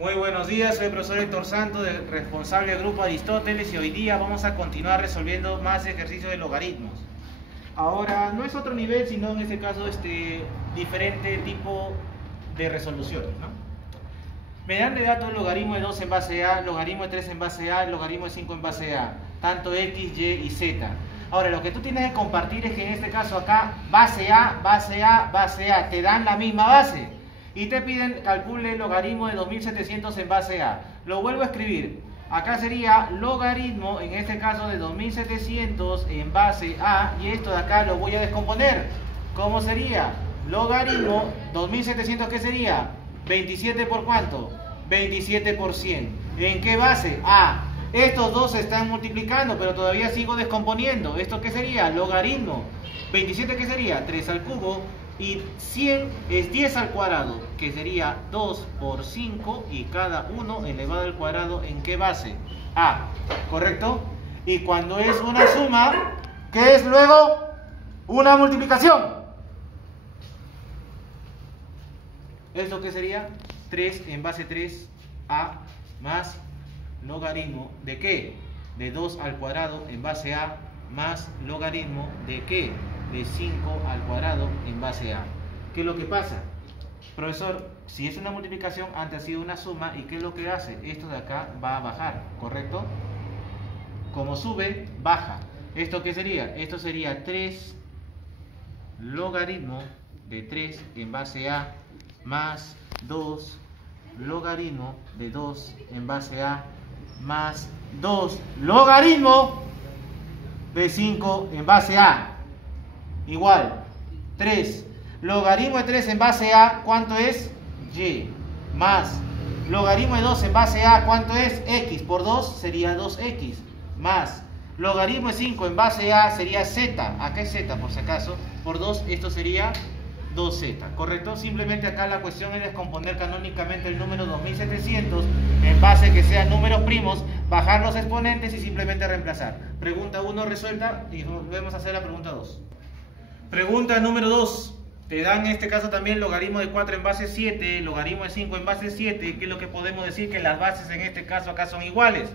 Muy buenos días, soy el profesor Héctor Santos, responsable del grupo Aristóteles, y hoy día vamos a continuar resolviendo más ejercicios de logaritmos. Ahora, no es otro nivel, sino en este caso diferente tipo de resoluciones, ¿no? Me dan de datos el logaritmo de 2 en base A, logaritmo de 3 en base A, logaritmo de 5 en base A, tanto X, Y y Z. Ahora, lo que tú tienes que compartir es que en este caso acá, base A, base A, base A, te dan la misma base. Y te piden calcule el logaritmo de 2700 en base A. Lo vuelvo a escribir. Acá sería logaritmo, en este caso de 2700 en base A. Y esto de acá lo voy a descomponer. ¿Cómo sería? Logaritmo 2700, ¿qué sería? 27 por ¿cuánto? 27 por 100. ¿En qué base? A. Estos dos se están multiplicando, pero todavía sigo descomponiendo. ¿Esto qué sería? Logaritmo. 27, ¿qué sería? 3 al cubo. Y 100 es 10 al cuadrado, que sería 2 por 5, y cada uno elevado al cuadrado, ¿en qué base? A, ¿correcto? Y cuando es una suma, ¿qué es luego? Una multiplicación. ¿Esto qué sería? 3 en base 3A más logaritmo ¿de qué? De 2 al cuadrado en base A más logaritmo ¿de qué? De 5 al cuadrado en base A. ¿Qué es lo que pasa? Profesor, si es una multiplicación, antes ha sido una suma, ¿y qué es lo que hace? Esto de acá va a bajar, ¿correcto? Como sube, baja. ¿Esto qué sería? Esto sería 3 logaritmo de 3 en base A más 2 logaritmo de 2 en base A más 2 logaritmo de 5 en base A. Igual, 3 logaritmo de 3 en base A, ¿cuánto es? Y, más logaritmo de 2 en base A, ¿cuánto es? X, por 2 sería 2X, más logaritmo de 5 en base A sería Z, acá es Z por si acaso, por 2 esto sería 2Z, ¿correcto? Simplemente acá la cuestión es descomponer canónicamente el número 2700 en base que sean números primos, bajar los exponentes y simplemente reemplazar. Pregunta 1 resuelta y volvemos a hacer la pregunta 2. Pregunta número 2. Te dan en este caso también logaritmo de 4 en base 7, logaritmo de 5 en base 7. ¿Qué es lo que podemos decir? Que las bases en este caso acá son iguales.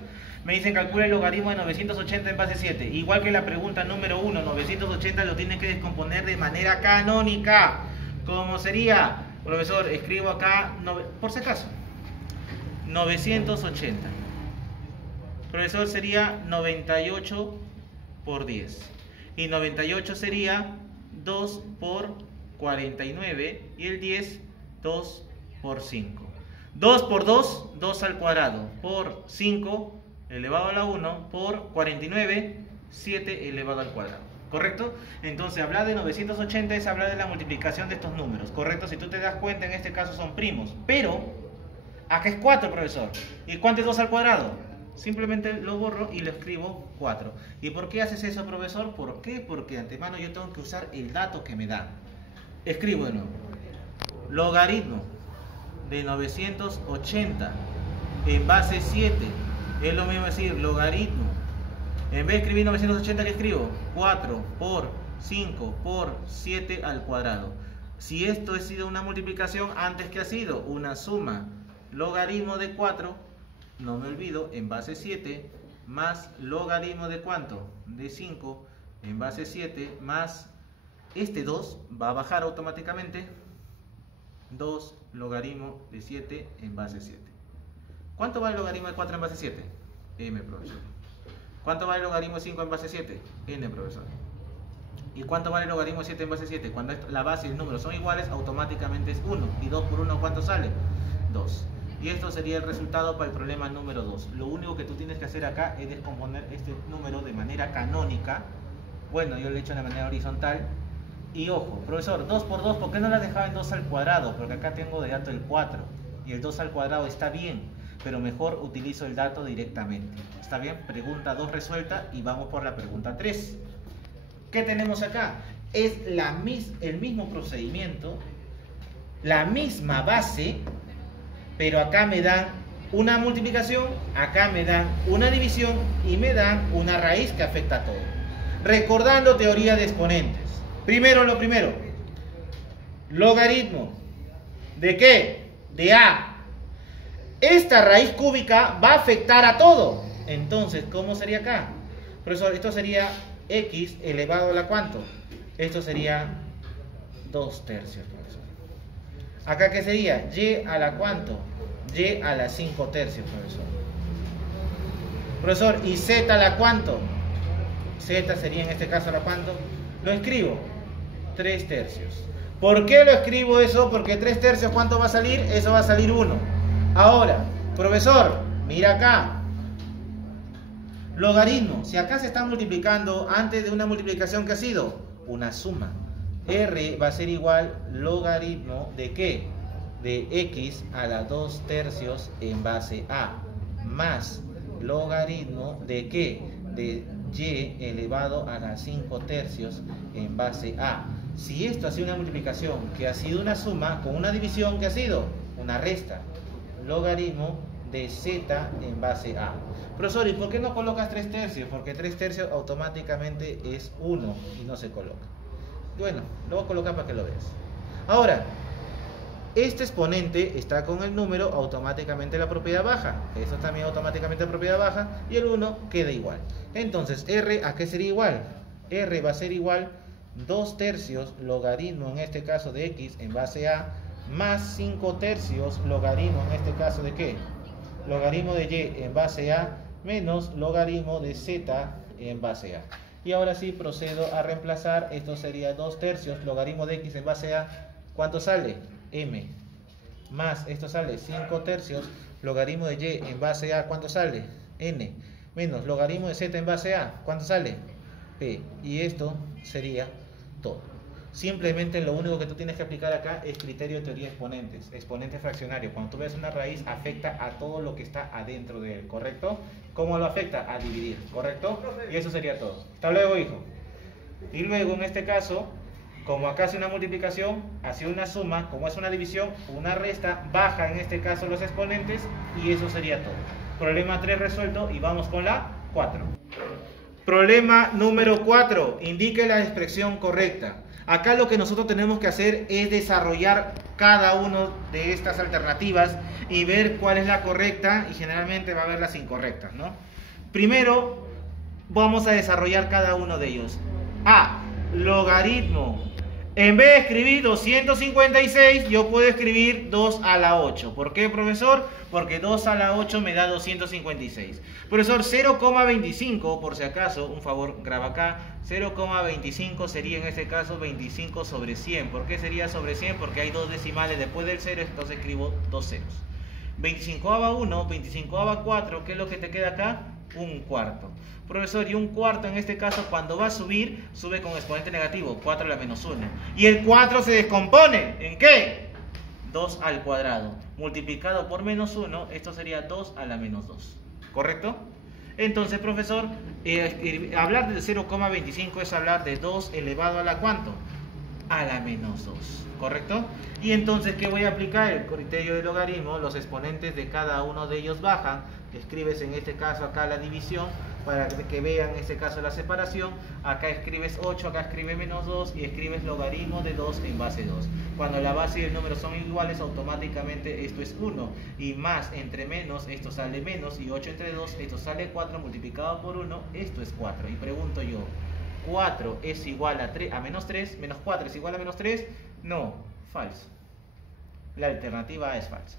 Me dicen calcula el logaritmo de 980 en base 7. Igual que la pregunta número 1, 980 lo tienes que descomponer de manera canónica. ¿Cómo sería? Profesor, escribo acá, por si acaso, 980. Profesor, sería 98 por 10. Y 98 sería 2 por 49 y el 10, 2 por 5. 2 por 2, 2 al cuadrado, por 5 elevado a la 1, por 49, 7 elevado al cuadrado. ¿Correcto? Entonces, hablar de 980 es hablar de la multiplicación de estos números. ¿Correcto? Si tú te das cuenta, en este caso son primos. Pero, acá es 4, profesor. ¿Y cuánto es 2 al cuadrado? Simplemente lo borro y lo escribo 4. ¿Y por qué haces eso, profesor? ¿Por qué? Porque de antemano yo tengo que usar el dato que me da. Escribo de nuevo. Logaritmo de 980 en base 7. Es lo mismo decir logaritmo. En vez de escribir 980, ¿qué escribo? 4 por 5 por 7 al cuadrado. Si esto ha sido una multiplicación, antes que ha sido una suma, logaritmo de 4, no me olvido, en base 7, más logaritmo de ¿cuánto? De 5 en base 7, más este 2 va a bajar automáticamente, 2 logaritmo de 7 en base 7. ¿Cuánto vale el logaritmo de 4 en base 7? M, profesor. ¿Cuánto vale el logaritmo de 5 en base 7? N, profesor. ¿Y cuánto vale el logaritmo de 7 en base 7? Cuando la base y el número son iguales, automáticamente es 1. ¿Y 2 por 1 cuánto sale? 2. Y esto sería el resultado para el problema número 2. Lo único que tú tienes que hacer acá es descomponer este número de manera canónica. Bueno, yo lo he hecho de manera horizontal. Y ojo, profesor, 2 por 2, ¿por qué no la dejaba en 2 al cuadrado? Porque acá tengo de dato el 4. Y el 2 al cuadrado está bien, pero mejor utilizo el dato directamente. ¿Está bien? Pregunta 2 resuelta y vamos por la pregunta 3. ¿Qué tenemos acá? Es el mismo procedimiento, la misma base, pero acá me dan una multiplicación, acá me dan una división y me dan una raíz que afecta a todo. Recordando teoría de exponentes. Primero lo primero. Logaritmo. ¿De qué? De A. esta raíz cúbica va a afectar a todo. Entonces, ¿cómo sería acá? Profesor, esto sería x elevado a la ¿cuánto? Esto sería 2 tercios, profesor. Acá, ¿qué sería? Y a la ¿cuánto? Y a la 5 tercios, profesor. Profesor, ¿y z a la cuánto? Z sería en este caso a la cuánto. Lo escribo, 3 tercios. ¿Por qué lo escribo eso? Porque 3 tercios, ¿cuánto va a salir? Eso va a salir 1. Ahora, profesor, mira acá. Logaritmo. Si acá se está multiplicando antes de una multiplicación que ha sido una suma. R va a ser igual logaritmo de ¿qué? De x a la 2 tercios en base a. Más logaritmo de ¿qué? De y elevado a la 5 tercios en base a. Si esto ha sido una multiplicación que ha sido una suma con una división que ha sido una resta, logaritmo de z en base a. Profesor, ¿y por qué no colocas 3 tercios? Porque 3 tercios automáticamente es 1 y no se coloca. Bueno, lo voy a colocar para que lo veas. Ahora, este exponente está con el número, automáticamente la propiedad baja. Esto también automáticamente la propiedad baja. Y el 1 queda igual. Entonces, R, ¿a qué sería igual? R va a ser igual 2 tercios logaritmo, en este caso de x en base a, más 5 tercios logaritmo, en este caso de ¿qué? Logaritmo de y en base a, menos logaritmo de z en base a. Y ahora sí procedo a reemplazar. Esto sería 2 tercios logaritmo de x en base a. ¿Cuánto sale? M. Más, esto sale 5 tercios logaritmo de y en base a. ¿Cuánto sale? N. Menos logaritmo de z en base a. ¿Cuánto sale? P. Y esto sería todo. Simplemente lo único que tú tienes que aplicar acá es criterio de teoría de exponentes. Exponente fraccionario. Cuando tú ves una raíz, afecta a todo lo que está adentro de él, ¿correcto? ¿Cómo lo afecta? A dividir, ¿correcto? Y eso sería todo. Hasta luego, hijo. Y luego, en este caso, como acá hace una multiplicación, hace una suma, como es una división, una resta, baja en este caso los exponentes y eso sería todo. Problema 3 resuelto y vamos con la 4. Problema número 4. Indique la expresión correcta. Acá lo que nosotros tenemos que hacer es desarrollar cada una de estas alternativas y ver cuál es la correcta, y generalmente va a haber las incorrectas, ¿no? Primero vamos a desarrollar cada uno de ellos. A. Logaritmo. En vez de escribir 256, yo puedo escribir 2 a la 8. ¿Por qué, profesor? Porque 2 a la 8 me da 256. Profesor, 0,25, por si acaso, un favor, graba acá. 0,25 sería en este caso 25 sobre 100. ¿Por qué sería sobre 100? Porque hay dos decimales después del 0, entonces escribo dos ceros. 25/1, 25/4, ¿qué es lo que te queda acá? Un cuarto. Profesor, y un cuarto en este caso cuando va a subir, sube con exponente negativo, 4 a la menos 1. Y el 4 se descompone, ¿en qué? 2 al cuadrado. Multiplicado por menos 1, esto sería 2 a la menos 2. ¿Correcto? Entonces, profesor, hablar del 0,25 es hablar de 2 elevado a la ¿cuánto? A la menos 2. ¿Correcto? Y entonces, ¿qué voy a aplicar? El criterio de logaritmo, los exponentes de cada uno de ellos bajan. Escribes en este caso acá la división para que vean en este caso la separación. Acá escribes 8, acá escribes menos 2 y escribes logaritmo de 2 en base 2. Cuando la base y el número son iguales, automáticamente esto es 1. Y más entre menos, esto sale menos. Y 8 entre 2, esto sale 4 multiplicado por 1, esto es 4. Y pregunto yo, 4 es igual a menos 3, menos 4 es igual a menos 3. No, falso. La alternativa A es falsa.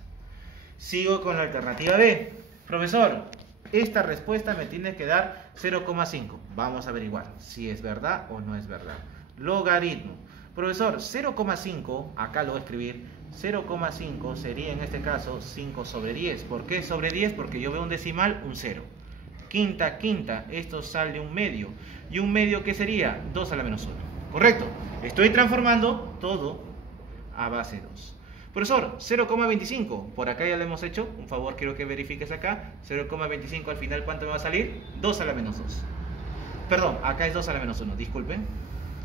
Sigo con la alternativa B. Profesor, esta respuesta me tiene que dar 0,5. Vamos a averiguar si es verdad o no es verdad. Logaritmo. Profesor, 0,5, acá lo voy a escribir. 0,5 sería en este caso 5 sobre 10. ¿Por qué sobre 10? Porque yo veo un decimal, un 0. Quinta, esto sale un medio. ¿Y un medio qué sería? 2 a la menos 1. ¿Correcto? Estoy transformando todo a base 2. Profesor, 0,25, por acá ya lo hemos hecho, un favor quiero que verifiques acá, 0,25 al final ¿cuánto me va a salir? 2 a la menos 2. Perdón, acá es 2 a la menos 1, disculpen.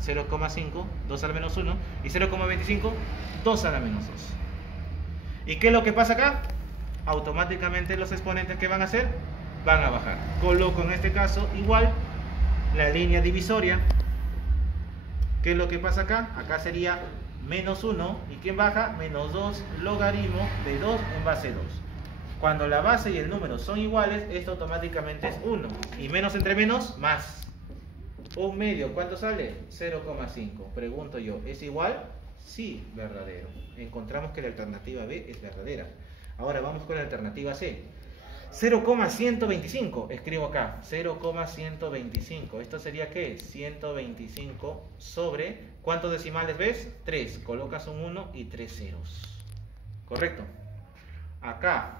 0,5, 2 a la menos 1, y 0,25, 2 a la menos 2. ¿Y qué es lo que pasa acá? Automáticamente los exponentes que van a hacer, van a bajar. Coloco en este caso igual la línea divisoria. ¿Qué es lo que pasa acá? Acá sería menos 1, ¿y quién baja? Menos 2 logaritmo de 2 en base 2. Cuando la base y el número son iguales, esto automáticamente es 1. Y menos entre menos, más. 1/2, ¿cuánto sale? 0,5. Pregunto yo, ¿es igual? Sí, verdadero. Encontramos que la alternativa B es verdadera. Ahora vamos con la alternativa C. 0,125. Escribo acá, 0,125. ¿Esto sería qué? 125 sobre, ¿cuántos decimales ves? 3. Colocas un 1 y 3 ceros. ¿Correcto? Acá,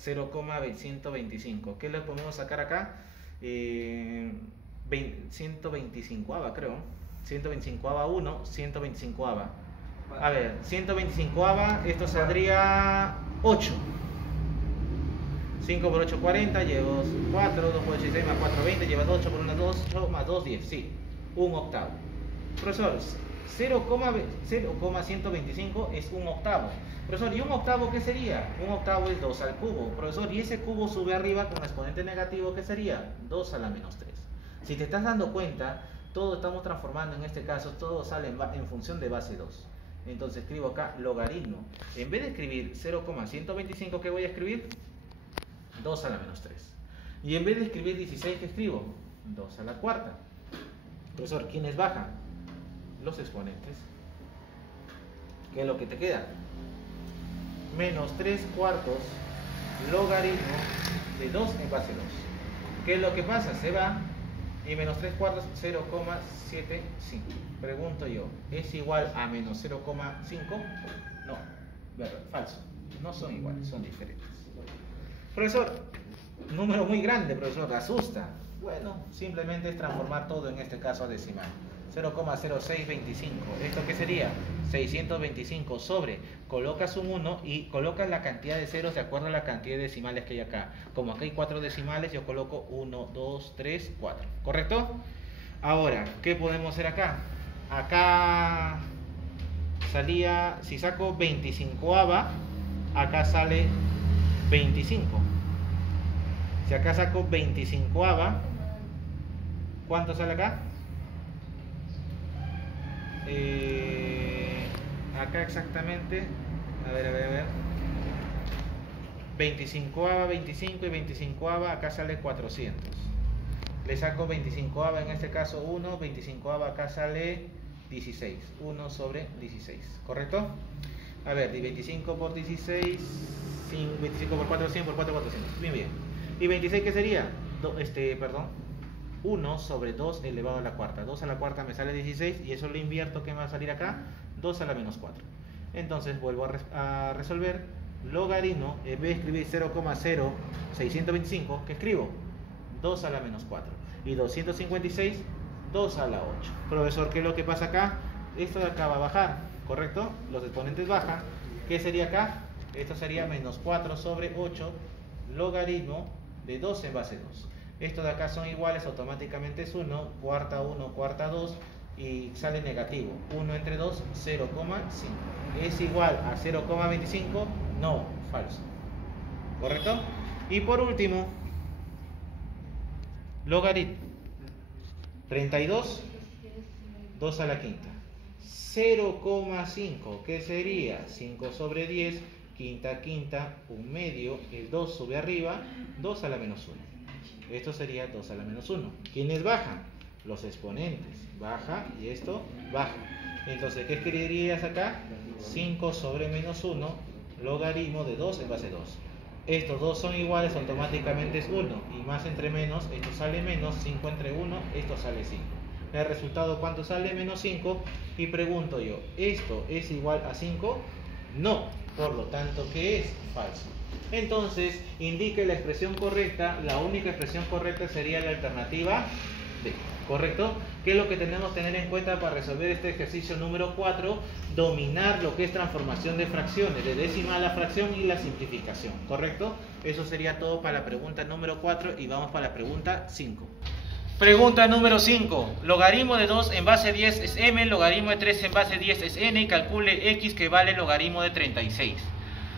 0,125. ¿Qué le podemos sacar acá? 125ava, creo. 125ava 1, 125ava. A ver, 125ava, esto saldría 8. 5 por 8, 40, llevo 4, 2 por 8, 6, más 4, 20, llevas 8 por 1, 2, 8, más 2, 10, sí, 1/8. Profesor, 0,125 es 1/8. Profesor, ¿y 1/8 qué sería? 1/8 es 2 al cubo. Profesor, ¿y ese cubo sube arriba con exponente negativo qué sería? 2 a la menos 3. Si te estás dando cuenta, todo estamos transformando en este caso, todo sale en función de base 2. Entonces escribo acá logaritmo. En vez de escribir 0,125, ¿qué voy a escribir? 2 a la menos 3. Y en vez de escribir 16, ¿qué escribo? 2 a la cuarta. Profesor, ¿quiénes bajan? Los exponentes. ¿Qué es lo que te queda? Menos 3 cuartos logaritmo de 2 en base 2. ¿Qué es lo que pasa? Se va y menos 3 cuartos 0,75. Pregunto yo, ¿es igual a menos 0,5? No, verdad, falso. No son iguales, son diferentes. Profesor, número muy grande, profesor, asusta. Bueno, simplemente es transformar todo en este caso a decimal. 0,0625. ¿Esto qué sería? 625 sobre, colocas un 1 y colocas la cantidad de ceros de acuerdo a la cantidad de decimales que hay acá. Como acá hay 4 decimales, yo coloco 1, 2, 3, 4. ¿Correcto? Ahora, ¿qué podemos hacer acá? Acá salía, si saco 25ava, acá sale 25. Si acá saco 25ava, ¿cuánto sale acá? Acá exactamente, a ver. 25ava, 25 y 25ava, acá sale 400. Le saco 25ava, en este caso 1, 25ava acá sale 16. 1 sobre 16, ¿correcto? A ver, 25 por 16, 25 por 4, 100 por 4, 400. Bien, bien. ¿Y 26 qué sería? 1 sobre 2 elevado a la cuarta. 2 a la cuarta me sale 16 y eso lo invierto, ¿qué me va a salir acá? 2 a la menos 4. Entonces vuelvo a resolver. Logaritmo, en vez de escribir 0,0625, ¿qué escribo? 2 a la menos 4. Y 256, 2 a la 8. Profesor, ¿qué es lo que pasa acá? Esto de acá va a bajar, ¿correcto? Los exponentes bajan. ¿Qué sería acá? Esto sería menos 4 sobre 8, logaritmo de 2 en base 2. Estos de acá son iguales, automáticamente es 1, cuarta 1, cuarta 2 y sale negativo. 1 entre 2, 0,5. ¿Es igual a 0,25? No, falso. ¿Correcto? Y por último, logaritmo. 32, 2 a la quinta. 0,5, ¿qué sería? 5 sobre 10, quinta, 1/2, el 2 sube arriba, 2 a la menos 1. Esto sería 2 a la menos 1. ¿Quiénes bajan? Los exponentes. Baja y esto baja. Entonces, ¿qué escribirías acá? 5 sobre menos 1, logaritmo de 2 en base 2. Estos dos son iguales, automáticamente es 1. Y más entre menos, esto sale menos, 5 entre 1, esto sale 5. El resultado, ¿cuánto sale? Menos 5. Y pregunto yo, ¿esto es igual a 5? No. Por lo tanto, ¿qué es? Falso. Entonces, indique la expresión correcta. La única expresión correcta sería la alternativa D. ¿Correcto? ¿Qué es lo que tenemos que tener en cuenta para resolver este ejercicio número 4? Dominar lo que es transformación de fracciones, de decimal a fracción y la simplificación. ¿Correcto? Eso sería todo para la pregunta número 4 y vamos para la pregunta 5. Pregunta número 5. Logaritmo de 2 en base 10 es m, logaritmo de 3 en base 10 es n y calcule x que vale logaritmo de 36.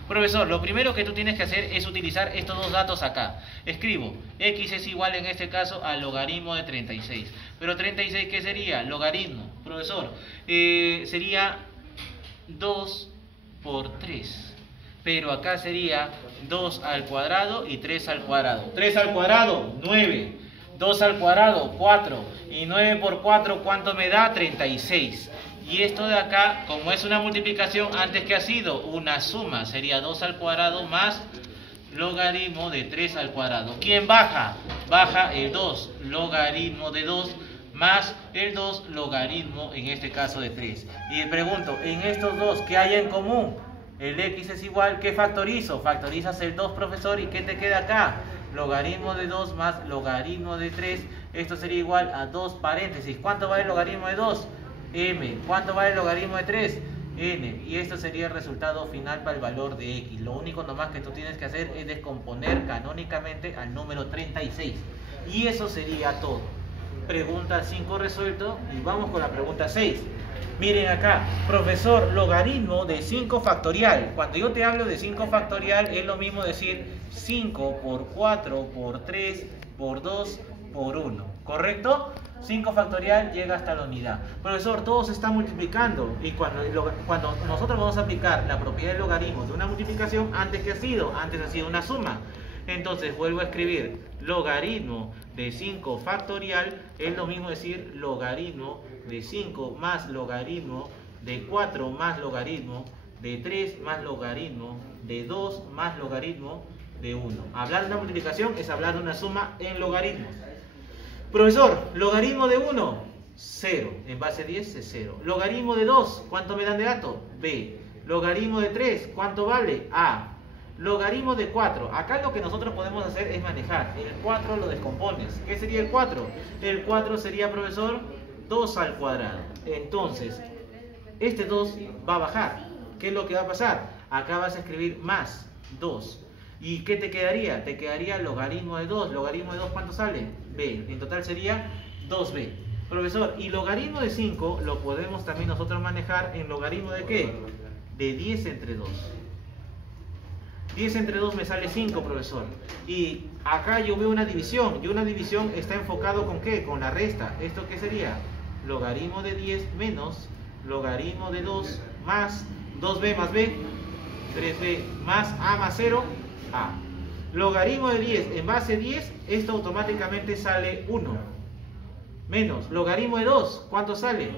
Profesor, lo primero que tú tienes que hacer es utilizar estos dos datos acá. Escribo, x es igual en este caso al logaritmo de 36. Pero 36, ¿qué sería? Logaritmo. Profesor, sería 2 por 3. Pero acá sería 2 al cuadrado y 3 al cuadrado. 3 al cuadrado, 9. 2 al cuadrado, 4. Y 9 por 4, ¿cuánto me da? 36. Y esto de acá, como es una multiplicación, antes que ha sido una suma, sería 2 al cuadrado más logaritmo de 3 al cuadrado. ¿Quién baja? Baja el 2, logaritmo de 2 más el 2 logaritmo, en este caso de 3. Y le pregunto, en estos dos, ¿qué hay en común? El x es igual, ¿qué factorizo? Factorizas el 2, profesor, ¿y qué te queda acá? Logaritmo de 2 más logaritmo de 3, esto sería igual a 2 paréntesis. ¿Cuánto vale el logaritmo de 2? M. ¿Cuánto vale el logaritmo de 3? N. Y esto sería el resultado final para el valor de x. Lo único nomás que tú tienes que hacer es descomponer canónicamente al número 36. Y eso sería todo. Pregunta 5 resuelto y vamos con la pregunta 6. Miren acá, profesor, logaritmo de 5 factorial. Cuando yo te hablo de 5 factorial es lo mismo decir 5 por 4 por 3 por 2 por 1, ¿correcto? 5 factorial llega hasta la unidad. Profesor, todo se está multiplicando y cuando nosotros vamos a aplicar la propiedad del logaritmo de una multiplicación, antes ha sido una suma. Entonces vuelvo a escribir logaritmo de 5 factorial es lo mismo decir logaritmo de 5 más logaritmo de 4 más logaritmo de 3 más logaritmo de 2 más logaritmo de 1. Hablar de una multiplicación es hablar de una suma en logaritmos. Profesor, logaritmo de 1, 0. En base 10 es 0. Logaritmo de 2, ¿cuánto me dan de dato? B. Logaritmo de 3, ¿cuánto vale? A. Logaritmo de 4. Acá lo que nosotros podemos hacer es manejar. El 4 lo descompones. ¿Qué sería el 4? El 4 sería, profesor, 2 al cuadrado. Entonces, este 2 va a bajar. ¿Qué es lo que va a pasar? Acá vas a escribir más 2. ¿Y qué te quedaría? Te quedaría logaritmo de 2. ¿Logaritmo de 2 cuánto sale? B. En total sería 2b. Profesor, y logaritmo de 5 lo podemos también nosotros manejar en logaritmo de ¿qué? De 10 entre 2. 10 entre 2 me sale 5, profesor. Y acá yo veo una división. Y una división está enfocado ¿con qué? Con la resta. ¿Esto qué sería? Logaritmo de 10 menos logaritmo de 2 más 2b más b, 3b más a más 0, a. Logaritmo de 10 en base 10, esto automáticamente sale 1. Menos logaritmo de 2, ¿cuánto sale?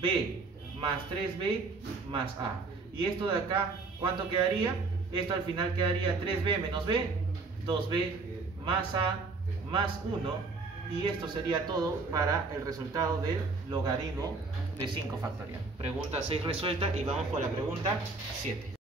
B más 3b más a. Y esto de acá, ¿cuánto quedaría? Esto al final quedaría 3b menos b, 2b más a más 1. Y esto sería todo para el resultado del logaritmo de 5 factorial. Pregunta 6 resuelta y vamos por la pregunta 7.